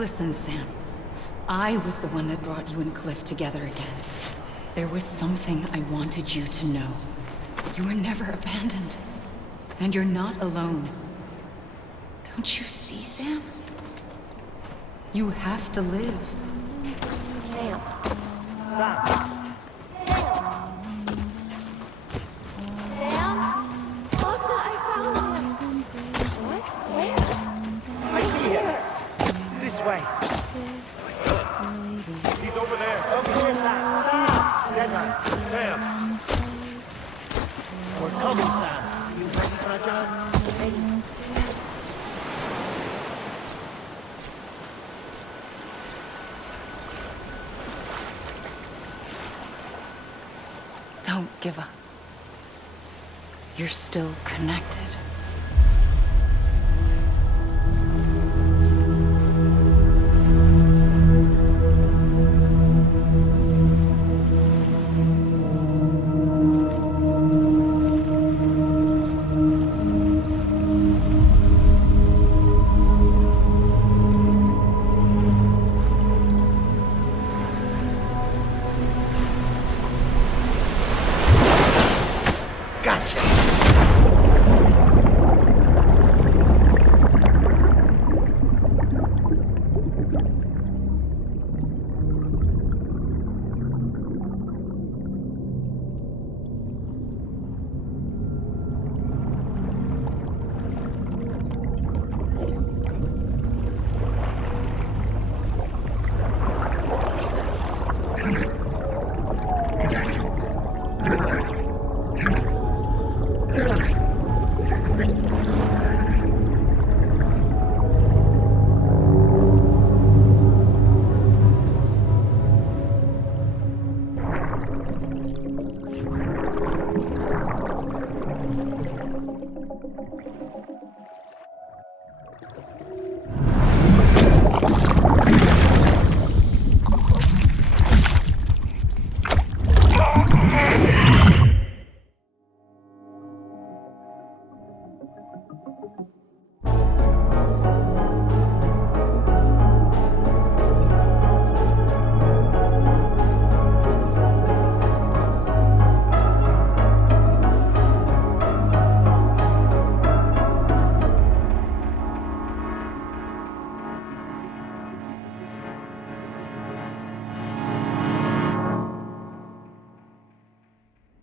Listen, Sam. I was the one that brought you and Cliff together again. There was something I wanted you to know. You were never abandoned. And you're not alone. Don't you see, Sam? You have to live. Sam. Sam. Sam? Look, I found him. What? Where? I see him. This way. He's over there. Over here, Sam. Sam! Deadline. Sam. We're coming, Sam. You ready, Fragile? Ready. Don't give up. You're still connected.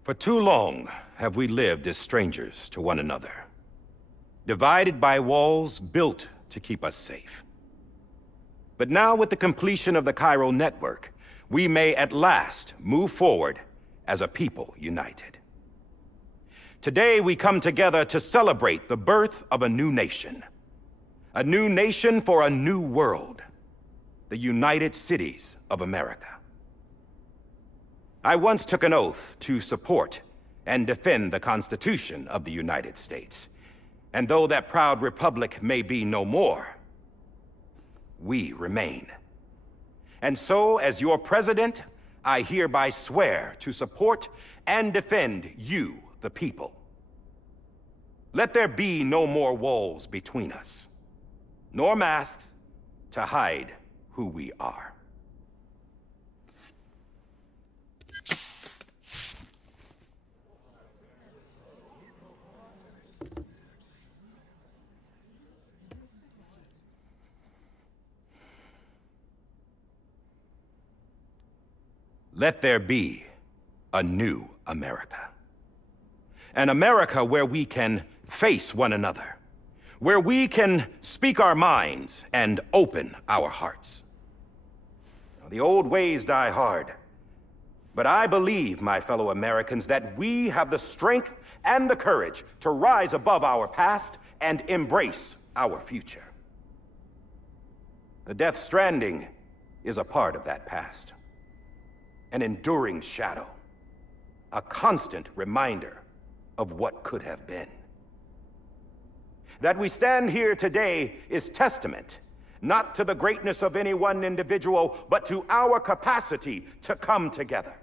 For too long have we lived as strangers to one another, divided by walls built to keep us safe. But now, with the completion of the chiral network, we may at last move forward as a people united. Today we come together to celebrate the birth of a new nation for a new world, the United Cities of America. I once took an oath to support and defend the Constitution of the United States. And though that proud republic may be no more, we remain. And so, as your president, I hereby swear to support and defend you, the people. Let there be no more walls between us, nor masks to hide who we are. Let there be a new America. An America where we can face one another, where we can speak our minds and open our hearts. Now, the old ways die hard, but I believe, my fellow Americans, that we have the strength and the courage to rise above our past and embrace our future. The Death Stranding is a part of that past. An enduring shadow, a constant reminder of what could have been. That we stand here today is testament, not to the greatness of any one individual, but to our capacity to come together,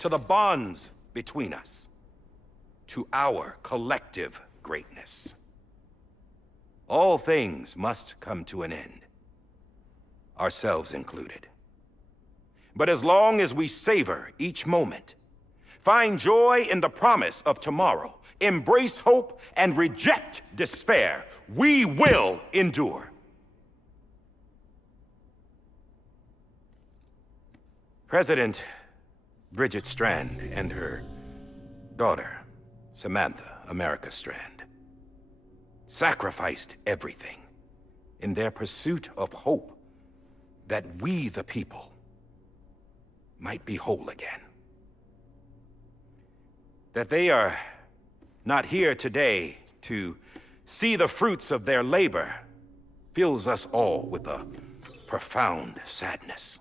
to the bonds between us, to our collective greatness. All things must come to an end, ourselves included. But as long as we savor each moment, find joy in the promise of tomorrow, embrace hope, and reject despair, we will endure. President Bridget Strand and her daughter, Samantha America Strand, sacrificed everything in their pursuit of hope that we, the people, might be whole again. That they are not here today to see the fruits of their labor fills us all with a profound sadness.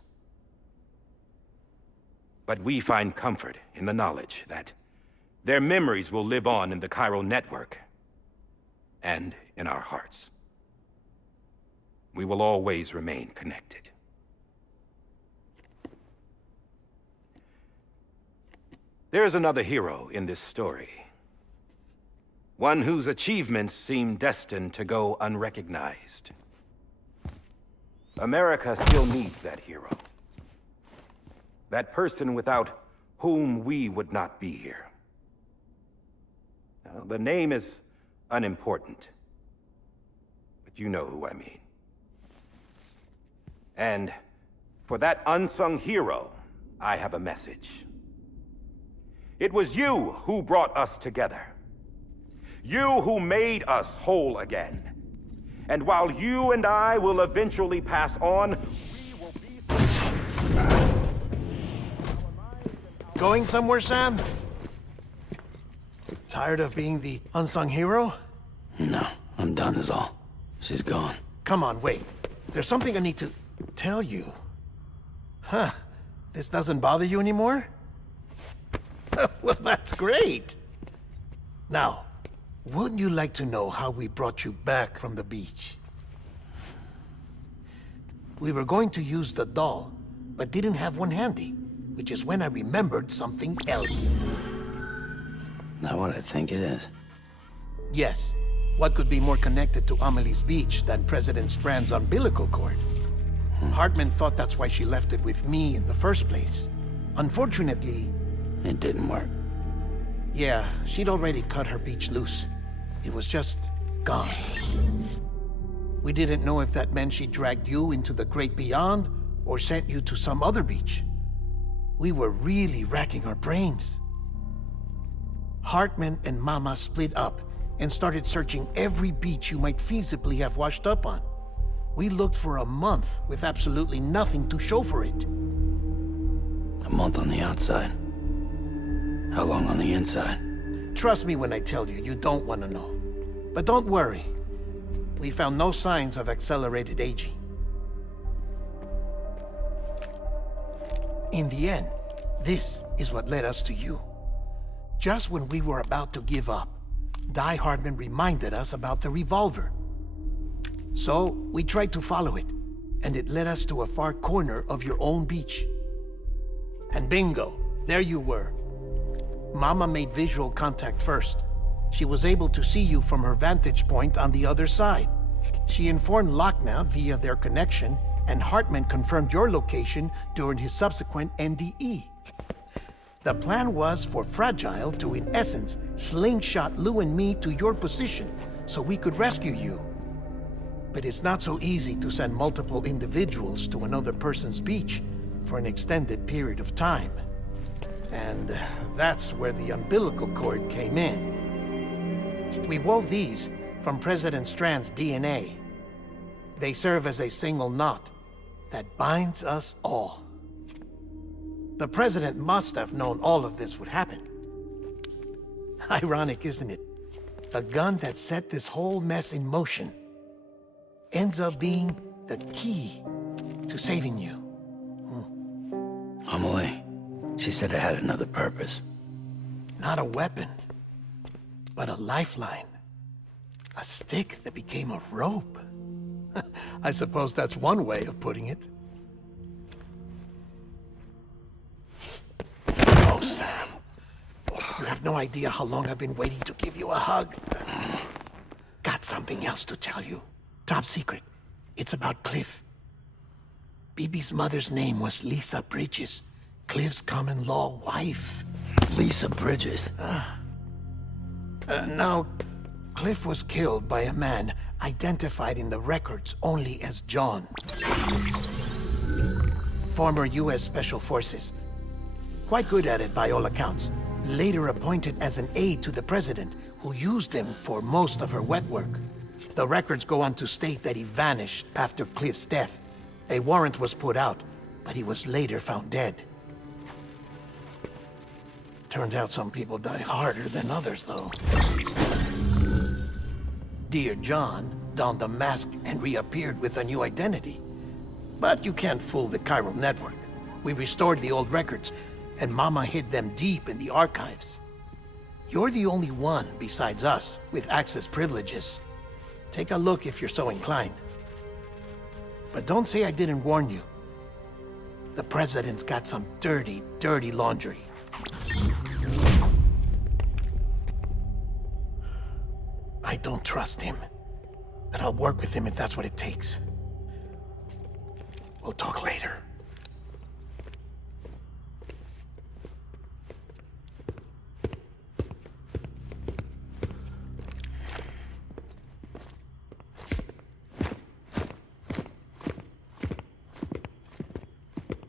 But we find comfort in the knowledge that their memories will live on in the chiral network and in our hearts. We will always remain connected. There's another hero in this story. One whose achievements seem destined to go unrecognized. America still needs that hero. That person without whom we would not be here. Now, the name is unimportant, but you know who I mean. And for that unsung hero, I have a message. It was you who brought us together. You who made us whole again. And while you and I will eventually pass on, we will be... Going somewhere, Sam? Tired of being the unsung hero? No, I'm done is all. She's gone. Come on, wait. There's something I need to tell you. Huh. This doesn't bother you anymore? Well, that's great. Now, wouldn't you like to know how we brought you back from the beach? We were going to use the doll, but didn't have one handy, which is when I remembered something else. Not what I think it is. Yes. What could be more connected to Amelie's beach than President Strand's umbilical cord? Hartman thought that's why she left it with me in the first place. Unfortunately... It didn't work. Yeah, she'd already cut her beach loose. It was just gone. We didn't know if that meant she dragged you into the great beyond or sent you to some other beach. We were really racking our brains. Hartman and Mama split up and started searching every beach you might feasibly have washed up on. We looked for a month with absolutely nothing to show for it. A month on the outside. How long on the inside? Trust me when I tell you, you don't want to know. But don't worry. We found no signs of accelerated aging. In the end, this is what led us to you. Just when we were about to give up, Die Hartman reminded us about the revolver. So, we tried to follow it, and it led us to a far corner of your own beach. And bingo, there you were. Mama made visual contact first. She was able to see you from her vantage point on the other side. She informed Lochna via their connection, and Hartman confirmed your location during his subsequent NDE. The plan was for Fragile to, in essence, slingshot Lou and me to your position so we could rescue you. But it's not so easy to send multiple individuals to another person's beach for an extended period of time. And that's where the umbilical cord came in. We wove these from President Strand's DNA. They serve as a single knot that binds us all. The President must have known all of this would happen. Ironic, isn't it? The gun that set this whole mess in motion ends up being the key to saving you. Amelie, she said it had another purpose. Not a weapon, but a lifeline. A stick that became a rope. I suppose that's one way of putting it. Oh, Sam. You have no idea how long I've been waiting to give you a hug. Got something else to tell you. Top secret. It's about Cliff. Bibi's mother's name was Lisa Bridges, Cliff's common-law wife. Lisa Bridges. Now, Cliff was killed by a man identified in the records only as John. Former U.S. Special Forces. Quite good at it by all accounts. Later appointed as an aide to the president, who used him for most of her wet work. The records go on to state that he vanished after Cliff's death. A warrant was put out, but he was later found dead. Turned out some people die harder than others, though. Dear John donned a mask and reappeared with a new identity. But you can't fool the chiral network. We restored the old records, and Mama hid them deep in the archives. You're the only one, besides us, with access privileges. Take a look if you're so inclined. But don't say I didn't warn you. The president's got some dirty, dirty laundry. I don't trust him, but I'll work with him if that's what it takes. We'll talk later.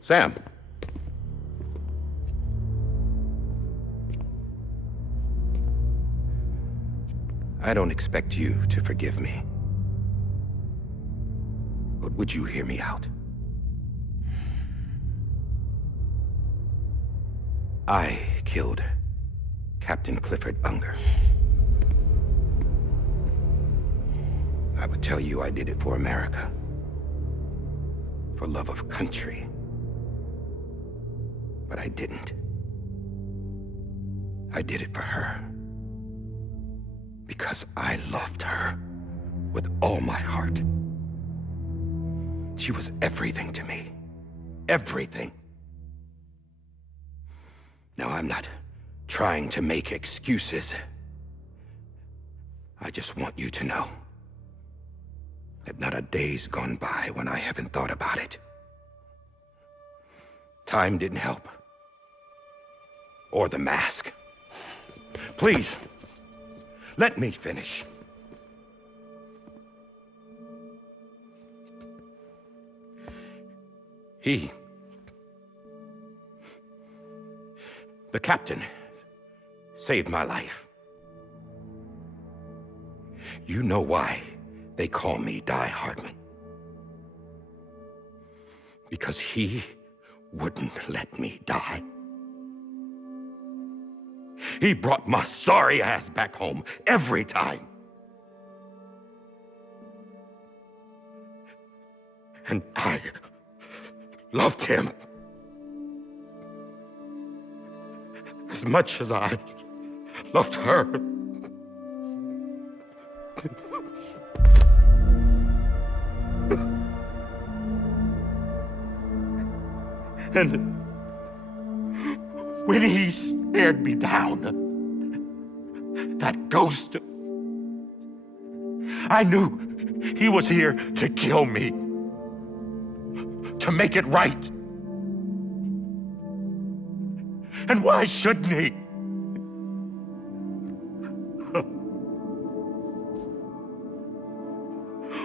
Sam. I don't expect you to forgive me. But would you hear me out? I killed Captain Clifford Unger. I would tell you I did it for America. For love of country. But I didn't. I did it for her. Because I loved her with all my heart. She was everything to me. Everything. Now, I'm not trying to make excuses. I just want you to know that not a day's gone by when I haven't thought about it. Time didn't help. Or the mask. Please, let me finish. The captain, saved my life. You know why they call me Die Hardman. Because he wouldn't let me die. He brought my sorry ass back home every time. And I loved him as much as I loved her. And when he stared me down, that ghost, I knew he was here to kill me, to make it right. And why shouldn't he?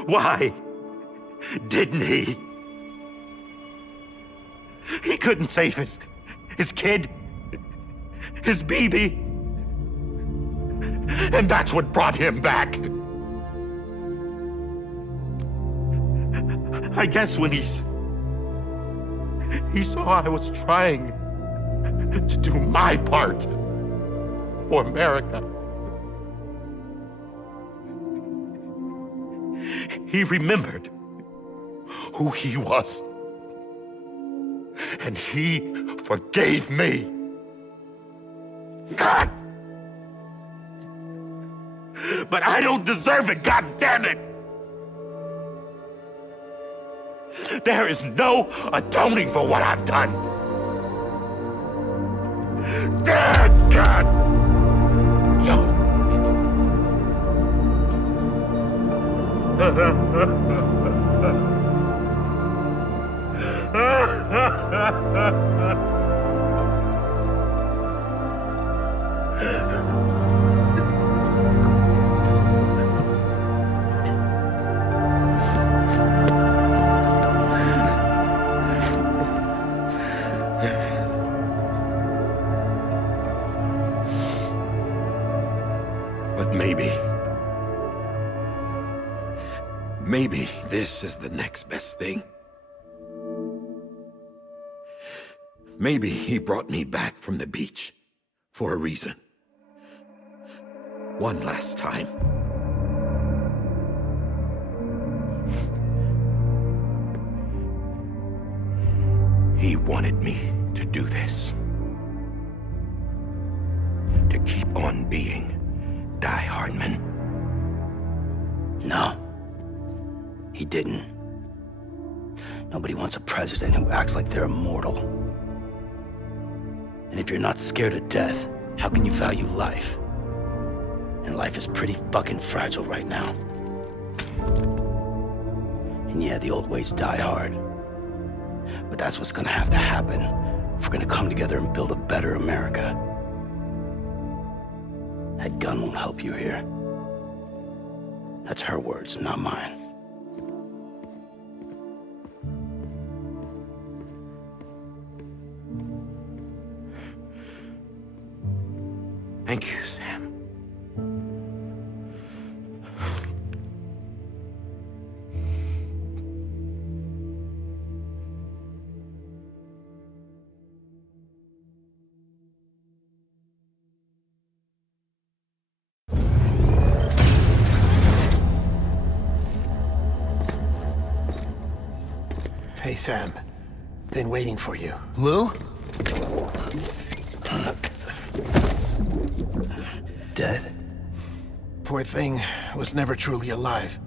Why didn't he? He couldn't save his kid, his baby. And that's what brought him back. I guess when he saw I was trying to do my part for America, he remembered who he was. And he forgave me. God! But I don't deserve it, God damn it! There is no atoning for what I've done. God! No. But maybe this is the next best thing. Maybe he brought me back from the beach for a reason. One last time. He wanted me to do this. To keep on being Die Hardman. No. He didn't. Nobody wants a president who acts like they're immortal. And if you're not scared of death, how can you value life? And life is pretty fucking fragile right now. And yeah, the old ways die hard. But that's what's gonna have to happen if we're gonna come together and build a better America. That gun won't help you here. That's her words, not mine. Thank you, Sam. Hey, Sam. Been waiting for you. Lou? Dead? Poor thing was never truly alive.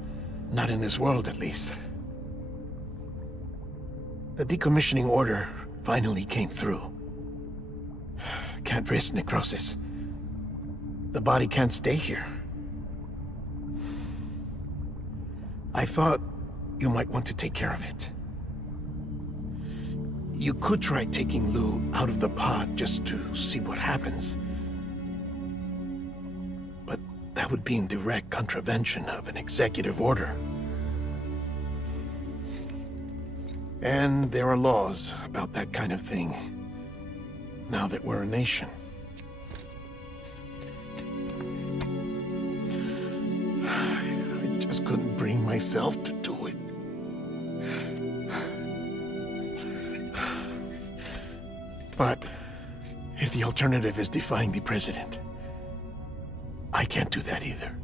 Not in this world, at least. The decommissioning order finally came through. Can't risk necrosis. The body can't stay here. I thought you might want to take care of it. You could try taking Lou out of the pod just to see what happens. But that would be in direct contravention of an executive order. And there are laws about that kind of thing, now that we're a nation. I just couldn't bring myself to do it. But if the alternative is defying the president, I can't do that either.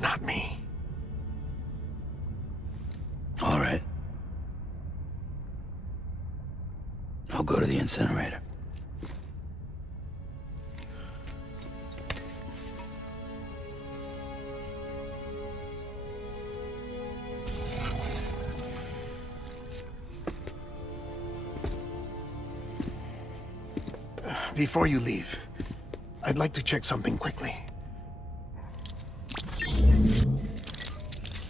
Not me. All right. I'll go to the incinerator. Before you leave, I'd like to check something quickly.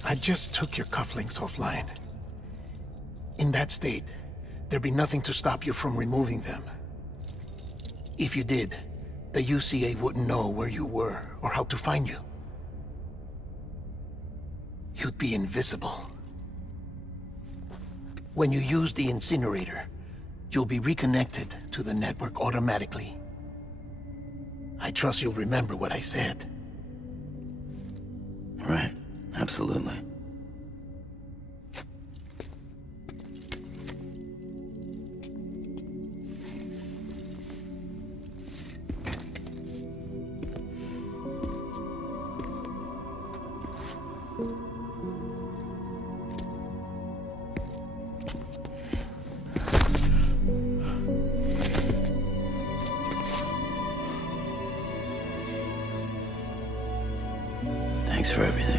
I just took your cufflinks offline. In that state, there'd be nothing to stop you from removing them. If you did, the UCA wouldn't know where you were or how to find you. You'd be invisible. When you use the incinerator, you'll be reconnected to the network automatically. I trust you'll remember what I said. Right, absolutely. Thanks for everything.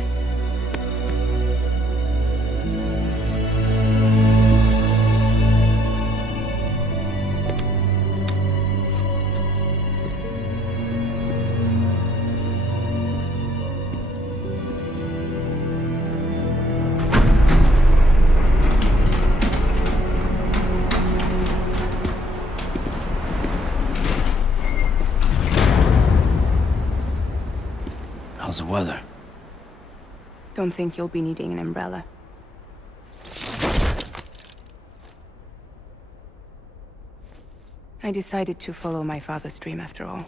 How's the weather? Don't think you'll be needing an umbrella. I decided to follow my father's dream after all.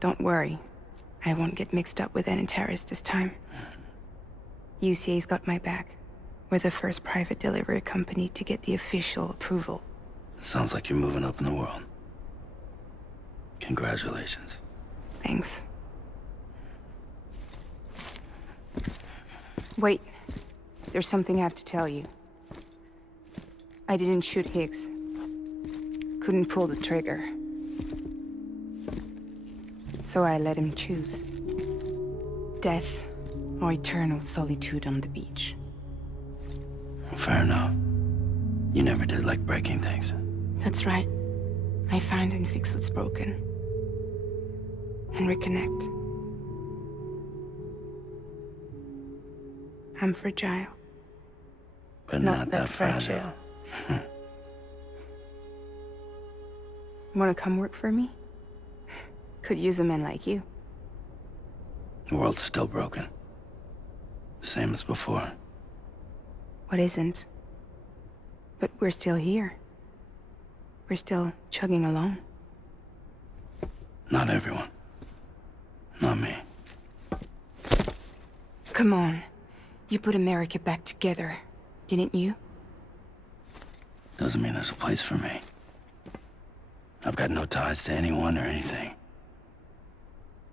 Don't worry. I won't get mixed up with any terrorists this time. UCA's got my back. We're the first private delivery company to get the official approval. Sounds like you're moving up in the world. Congratulations. Thanks. Wait. There's something I have to tell you. I didn't shoot Higgs. Couldn't pull the trigger. So I let him choose. Death or eternal solitude on the beach. Fair enough. You never did like breaking things. That's right. I find and fix what's broken. And reconnect. I'm fragile. But not that fragile. Wanna come work for me? Could use a man like you. The world's still broken. Same as before. What isn't? But we're still here. We're still chugging along. Not everyone. Not me. Come on. You put America back together, didn't you? Doesn't mean there's a place for me. I've got no ties to anyone or anything.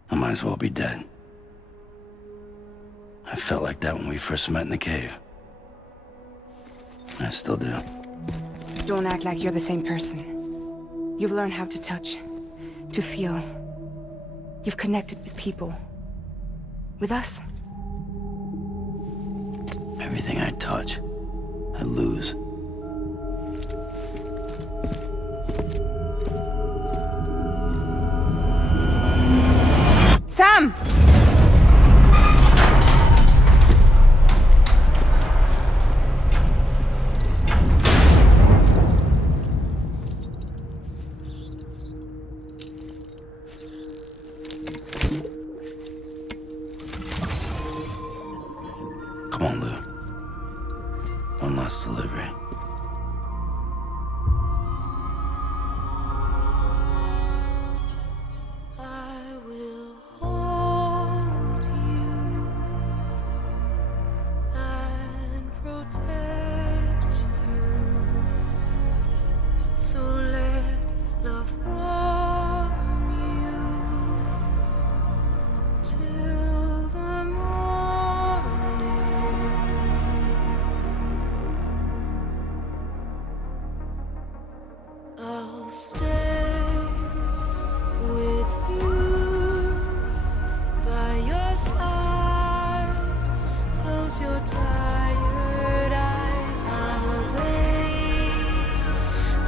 I might as well be dead. I felt like that when we first met in the cave. I still do. Don't act like you're the same person. You've learned how to touch, to feel. You've connected with people. With us. Everything I touch, I lose. Sam! Come on, Lou. One last delivery. I will hold you and protect you. So let love warm you till the morning. I'll stay with you by your side. Close your tired eyes. I'll wait,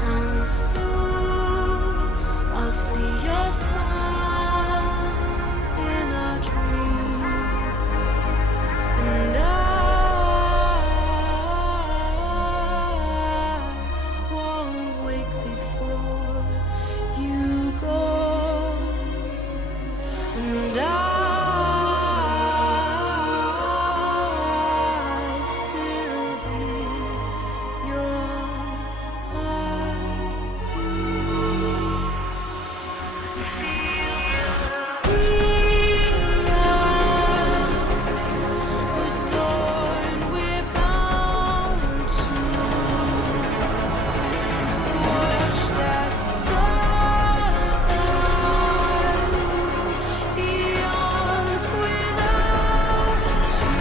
and soon I'll see your smile in a dream, and I won't wake before you go, and I still hear your heartbeat. Adorned, we're bound to watch that starlight yawns without you.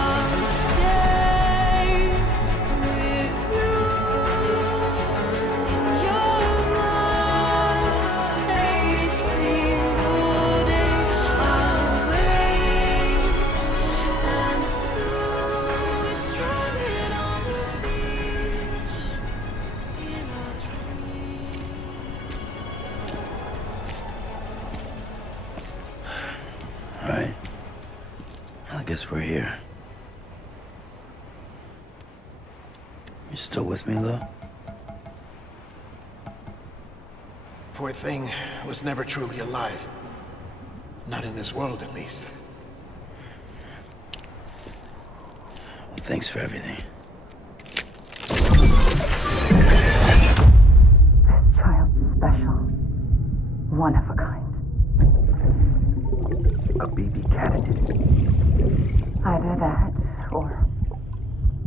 I'll stay with you in your mind every single day. I'll wait, and soon we're stranded on the beach in a dream. All right. I guess we're here. You still with me, Lou? poor thing was never truly alive. Not in this world, at least. Well, thanks for everything. Child's special. One of a kind. A baby candidate. Either that, or...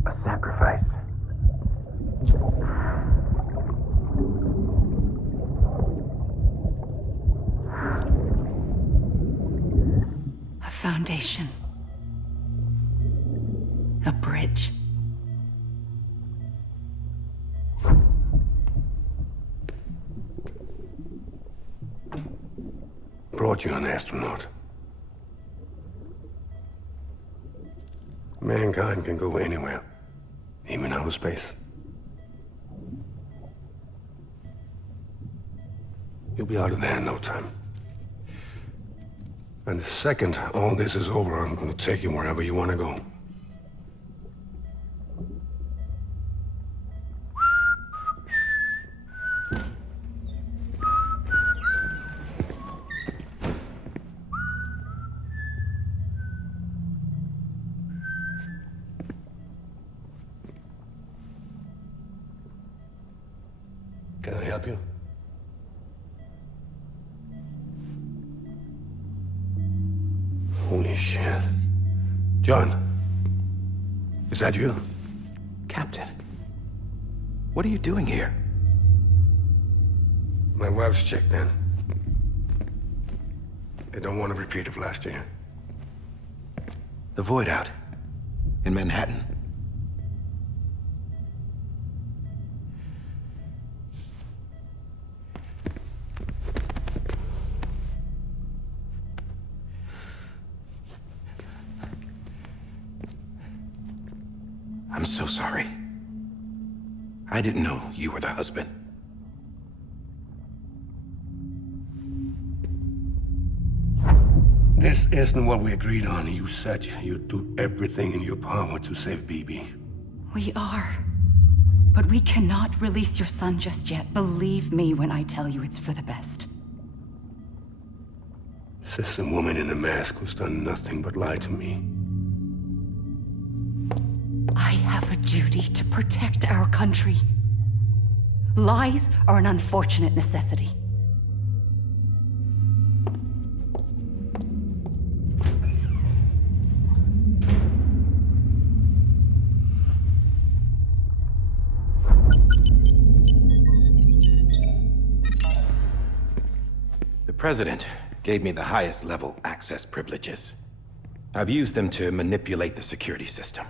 A sacrifice. a foundation. A bridge. Brought you an astronaut. Mankind can go anywhere, even outer space. You'll be out of there in no time. And the second all this is over, I'm gonna take you wherever you wanna go. Can I help you? Holy shit. John, is that you? Captain, what are you doing here? My wife's checked in. They don't want a repeat of last year. The void out in Manhattan. I'm so sorry. I didn't know you were the husband. This isn't what we agreed on. You said you'd do everything in your power to save BB. We are. But we cannot release your son just yet. Believe me when I tell you it's for the best. This is a woman in a mask who's done nothing but lie to me. I have a duty to protect our country. Lies are an unfortunate necessity. The President gave me the highest level access privileges. I've used them to manipulate the security system.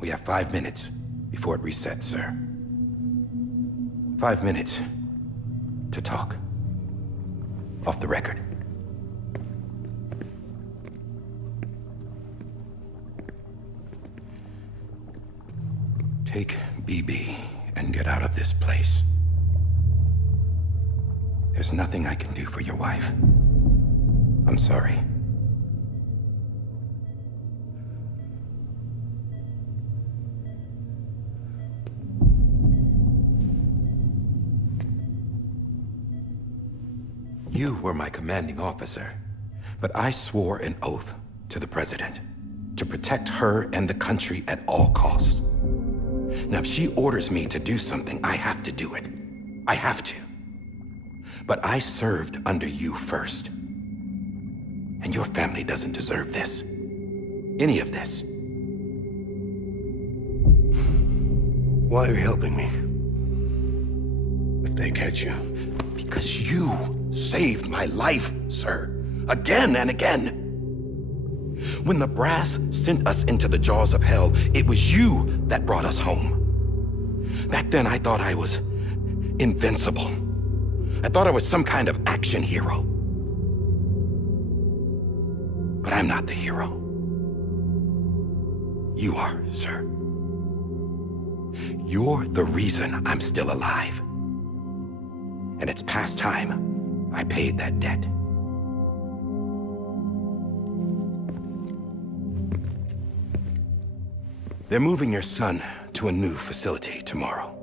We have 5 minutes before it resets, sir. 5 minutes to talk. Off the record. Take BB and get out of this place. There's nothing I can do for your wife. I'm sorry. You were my commanding officer, but I swore an oath to the President to protect her and the country at all costs. Now, if she orders me to do something, I have to do it. I have to. But I served under you first. And your family doesn't deserve this. Any of this. Why are you helping me? If they catch you. Because you saved my life, sir. Again and again. When the brass sent us into the jaws of hell, it was you that brought us home. Back then, I thought I was invincible. I thought I was some kind of action hero. But I'm not the hero. You are, sir. You're the reason I'm still alive. And it's past time I paid that debt. They're moving your son to a new facility tomorrow.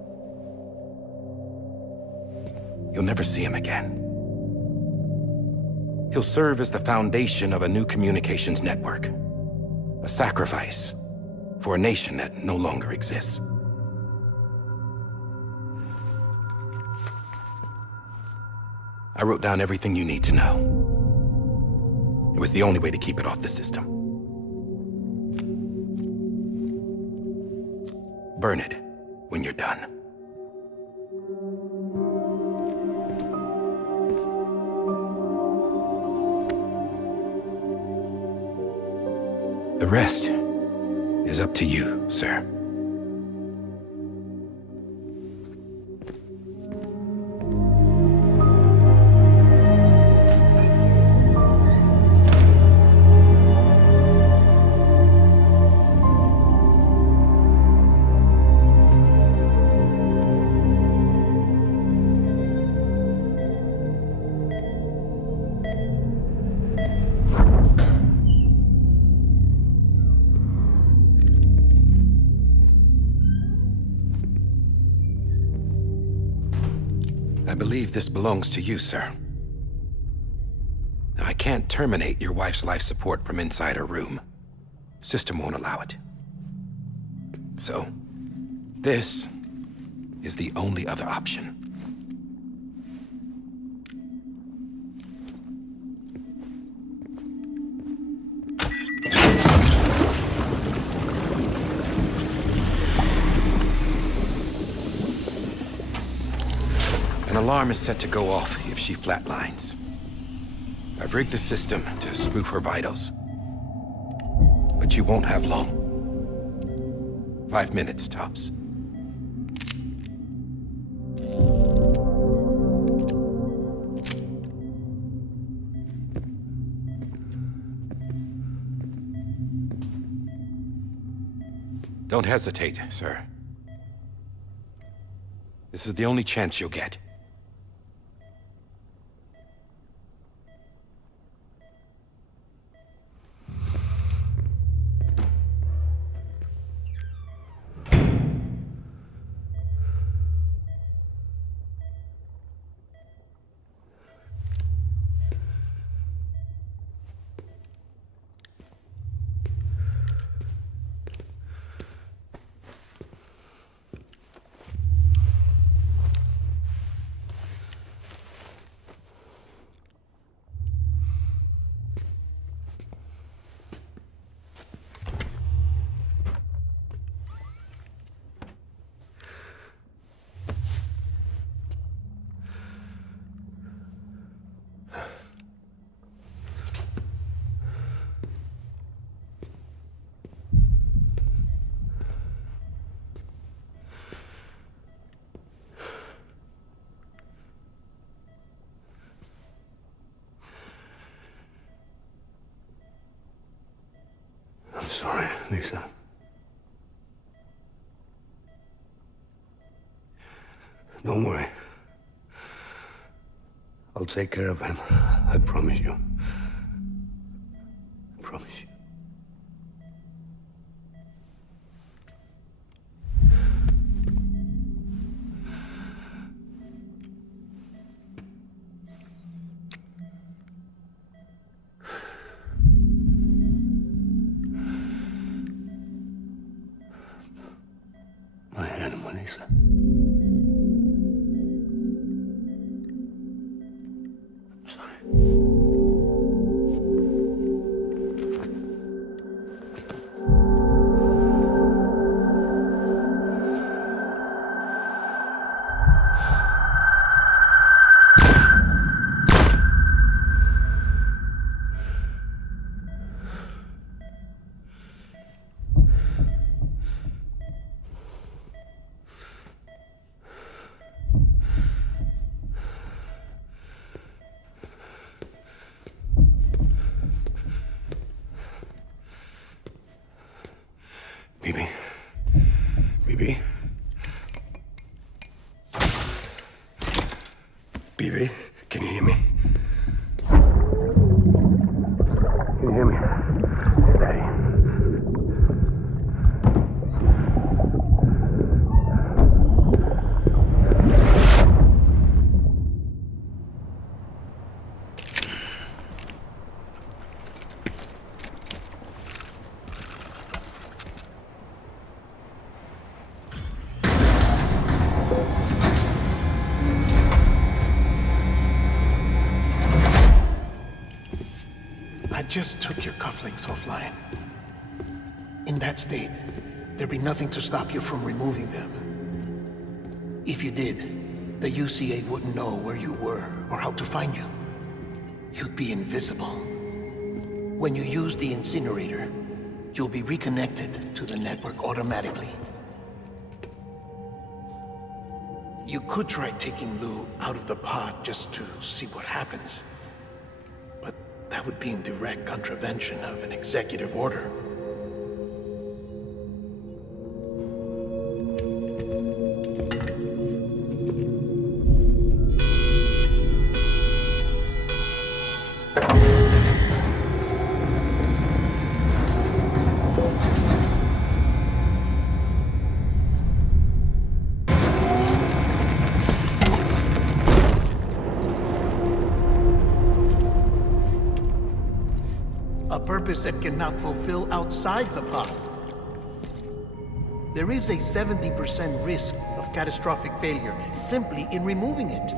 you'll never see him again. He'll serve as the foundation of a new communications network. A sacrifice for a nation that no longer exists. I wrote down everything you need to know. It was the only way to keep it off the system. Burn it when you're done. The rest is up to you, sir. I believe this belongs to you, sir. I can't terminate your wife's life support from inside her room. System won't allow it. So, this is the only other option. An alarm is set to go off if she flatlines. I've rigged the system to spoof her vitals. But you won't have long. 5 minutes, tops. Don't hesitate, sir. This is the only chance you'll get. I'm sorry, Lisa. Don't worry. I'll take care of him. I promise you. I promise you. My animal, Lisa. I'm sorry. Bibi. Bibi. Bibi, can you hear me? Can you hear me? Steady. I just took your cufflinks offline. In that state, there'd be nothing to stop you from removing them. If you did, the UCA wouldn't know where you were or how to find you. You'd be invisible. When you use the incinerator, you'll be reconnected to the network automatically. You could try taking Lou out of the pod just to see what happens. But that would be in direct contravention of an executive order. That cannot fulfill outside the pod. There is a 70% risk of catastrophic failure simply in removing it.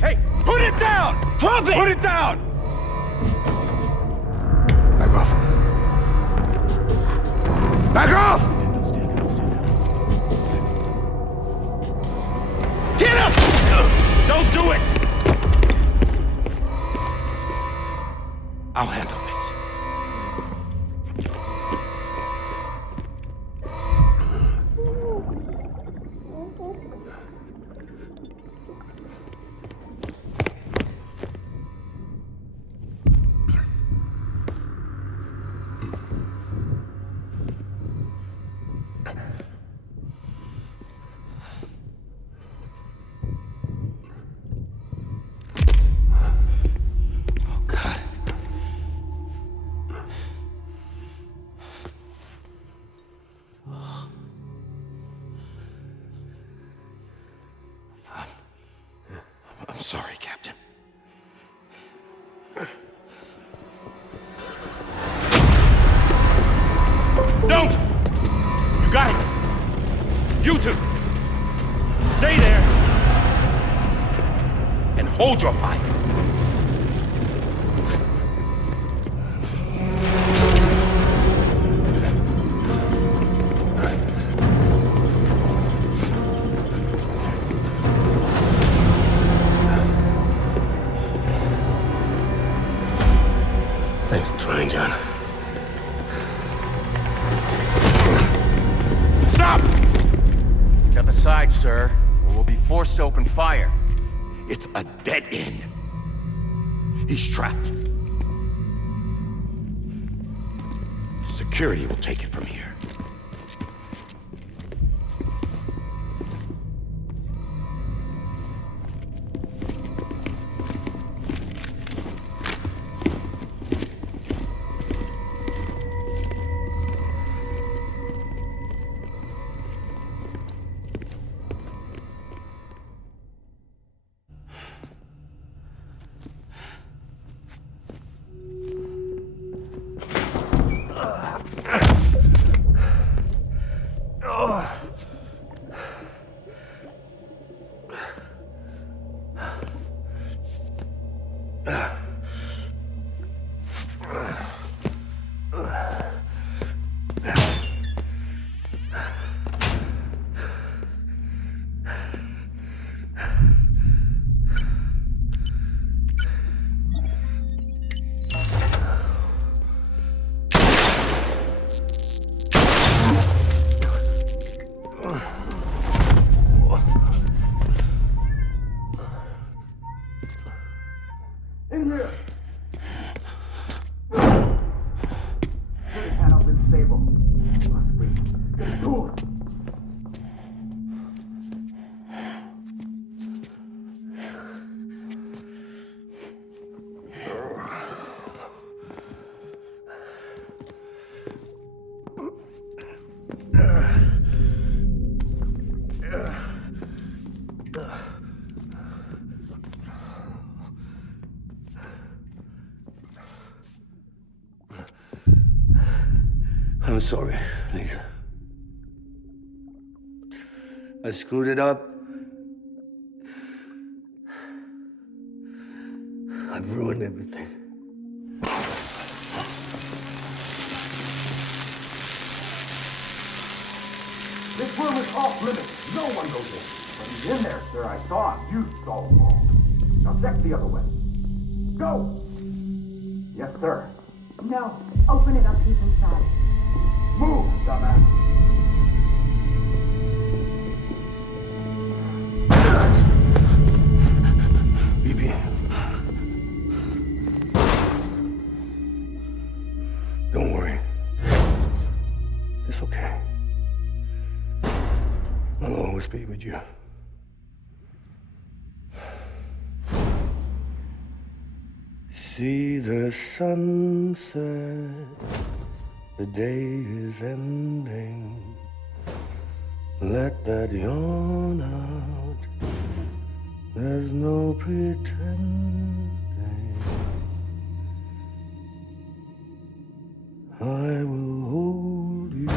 Hey, put it down! Drop it! Put it down! Back off. Back off! Get up! Don't do it! I'll handle this. I'm sorry, Captain. Don't! You got it! You two! Stay there! And hold your fire! Thanks for trying, John. Stop! Step aside, sir, or we'll be forced to open fire. It's a dead end. He's trapped. Security will take it from here. Panel's unstable. Must be. Get to her. I'm sorry, Lisa. I screwed it up. I've ruined everything. This room is off limits. No one goes in. But he's in there, sir. I saw him. You saw him all. Now check the other way. Go! Yes, sir. No. Open it up. He's inside. Move, dumbass. BB. Don't worry. It's okay. I'll always be with you. See the sunset. The day is ending. Let that yawn out. There's no pretending. I will hold you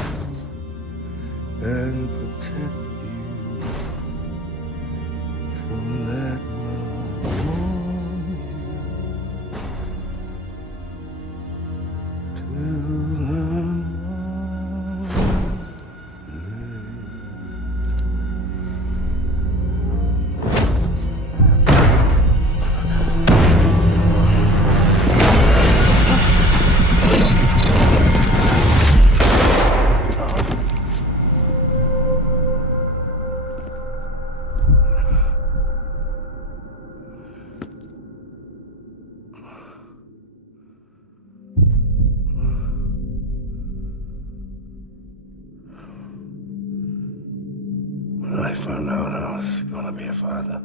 and protect you. So let love warm you till the When I found out I was gonna be a father,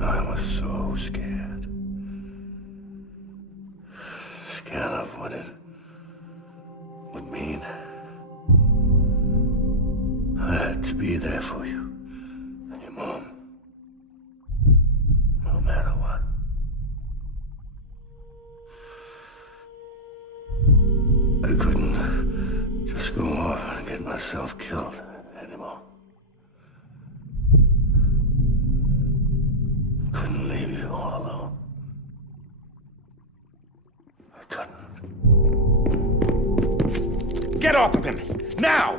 I was so scared. Scared of what it would mean. I had to be there for you and your mom, no matter what. I couldn't just go off and get myself killed anymore. Couldn't leave you all alone. I couldn't. Get off of him! Now!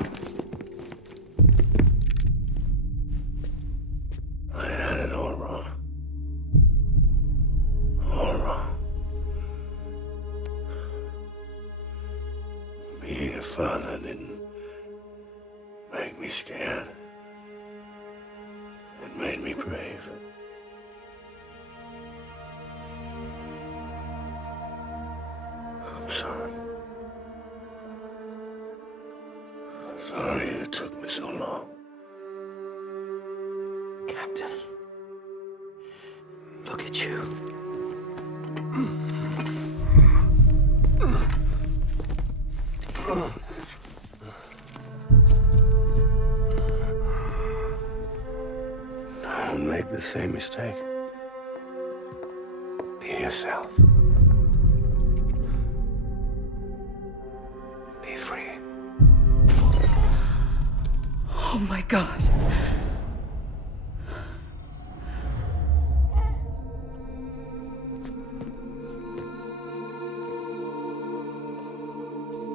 I had it all wrong. All wrong. Being a father didn't make me scared. It made me brave. I'm sorry. Sorry it took me so long. Captain, look at you. Don't make the same mistake. Be yourself. Be free. Oh my God.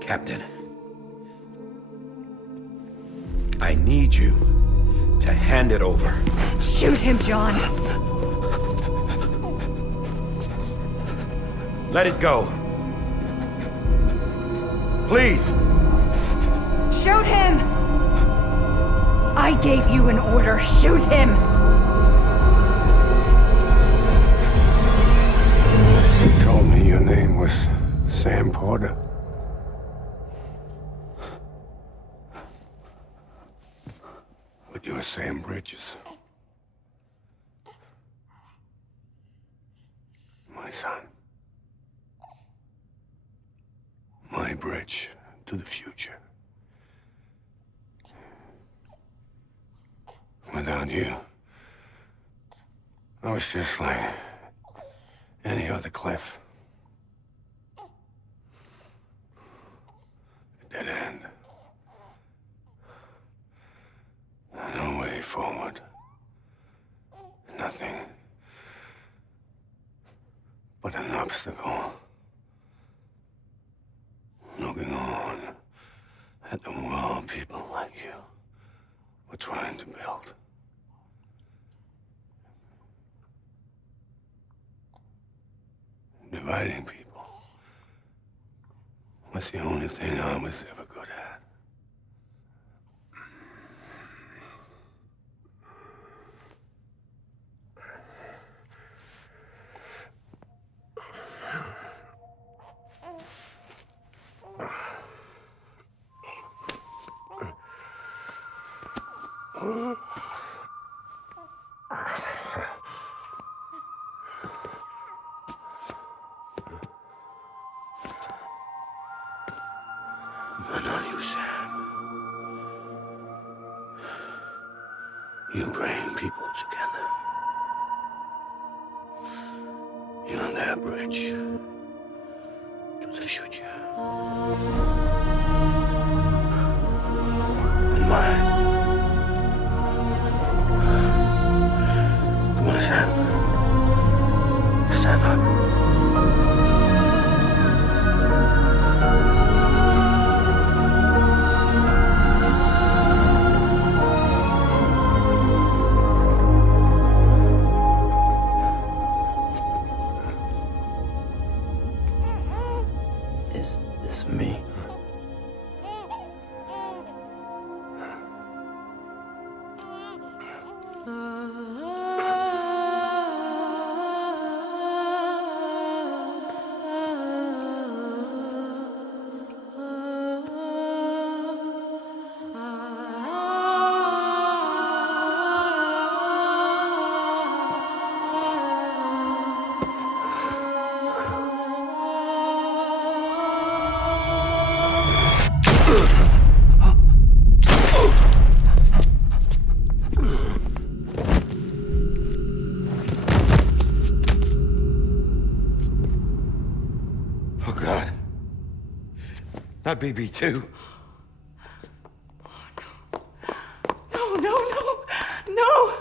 Captain, I need you to hand it over. Shoot him, John. Let it go. Please. Shoot him! I gave you an order. Shoot him! name was Sam Porter. But you're Sam Bridges. My son. My bridge to the future. Without you, I was just like any other Cliff. A dead end. No way forward. Nothing but an obstacle. Looking on at the world people like you were trying to build. Dividing people was the only thing I was ever good at. But not you, Sam. You bring people together. You're their bridge to the future. And mine. Come on, Sam. Stand up. Is this me? Not BB2. No, no, no, no!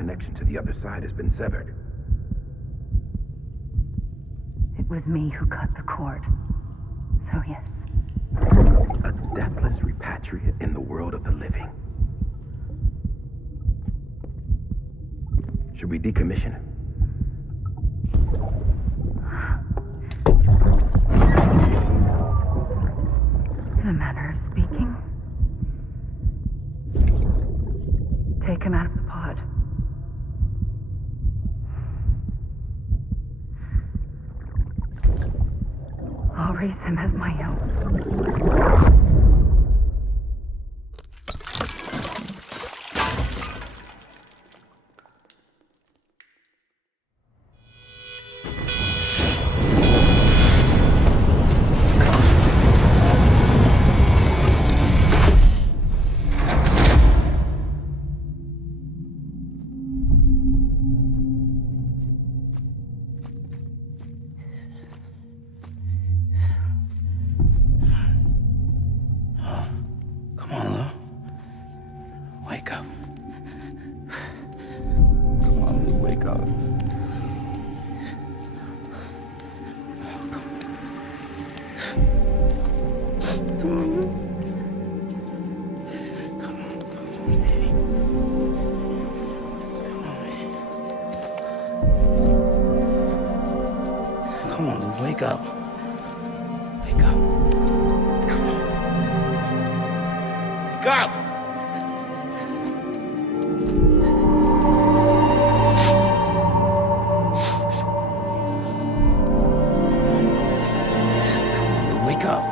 connection to the other side has been severed. It was me who cut the cord. So yes. A deathless repatriate in the world of the living. Should we decommission it? In a manner of speaking. Take him out of the pod. I'll raise him as my own. Wake up. Wake up. Come on. Wake up! Come on, wake up.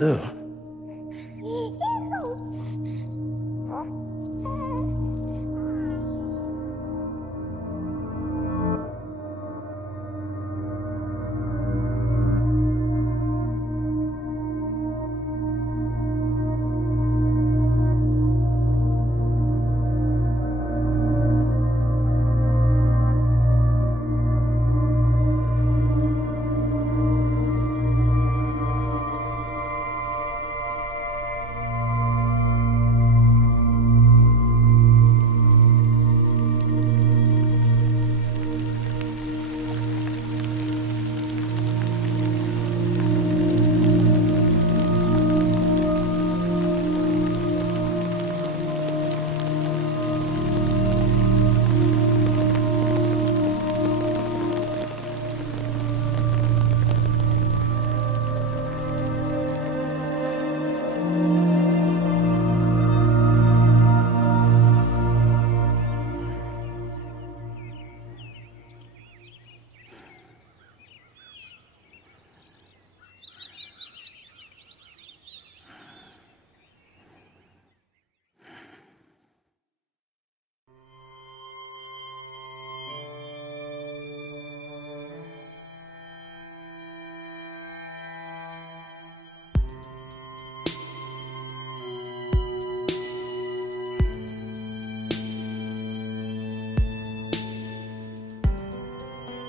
Ew.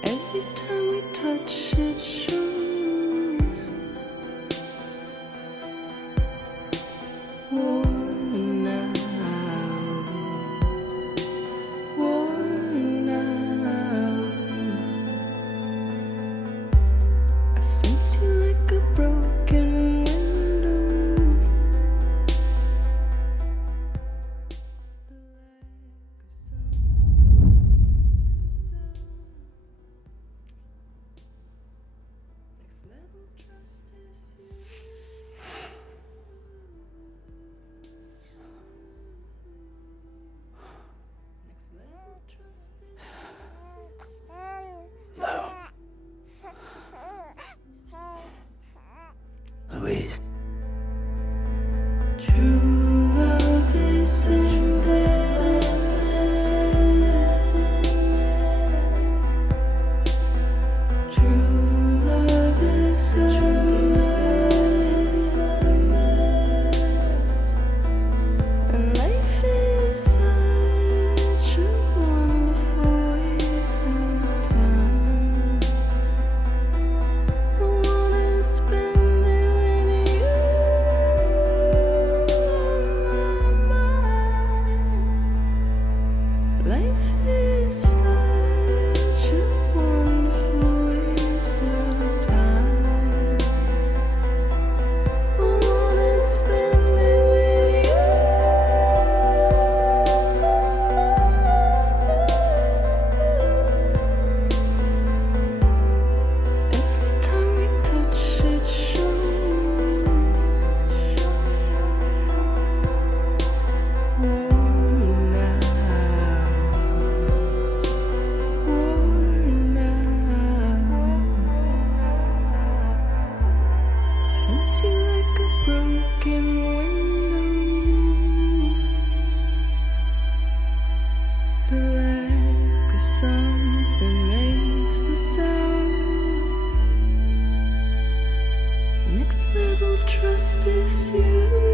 Every time we touch it shows worn out, worn out. I sense you like a broken window. please. True love is embedded. True love is endless. And life is such a wonderful waste of time. I wanna spend it with you on my mind. Life is such a wonderful waste of time. I wanna spend it with you. Every time we touch it shows. Worn out. Sense you like a broken window. The lack of something makes the sound. Next level trust is you.